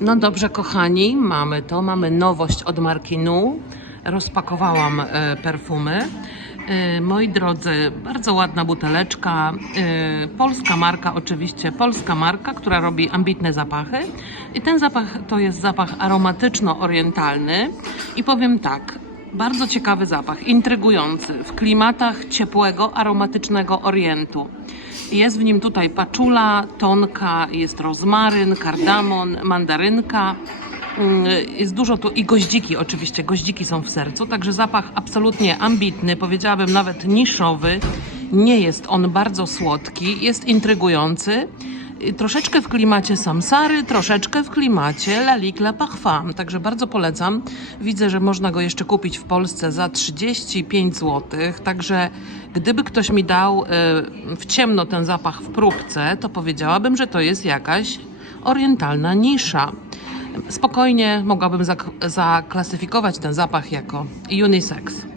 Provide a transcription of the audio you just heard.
No dobrze, kochani, mamy to. Mamy nowość od marki Nu. Rozpakowałam e, perfumy. E, moi drodzy, bardzo ładna buteleczka. E, polska marka, oczywiście, polska marka, która robi ambitne zapachy. I ten zapach to jest zapach aromatyczno-orientalny. I powiem tak, bardzo ciekawy zapach, intrygujący, w klimatach ciepłego, aromatycznego Orientu. Jest w nim tutaj paczula, tonka, jest rozmaryn, kardamon, mandarynka. Mm, Jest dużo tu i goździki, oczywiście, goździki są w sercu, także zapach absolutnie ambitny, powiedziałabym nawet niszowy. Nie jest on bardzo słodki, jest intrygujący. Troszeczkę w klimacie samsary, troszeczkę w klimacie Lalique La Parfum, także bardzo polecam. Widzę, że można go jeszcze kupić w Polsce za 35 zł, także gdyby ktoś mi dał y, w ciemno ten zapach w próbce, to powiedziałabym, że to jest jakaś orientalna nisza. Spokojnie mogłabym zak- zaklasyfikować ten zapach jako unisex.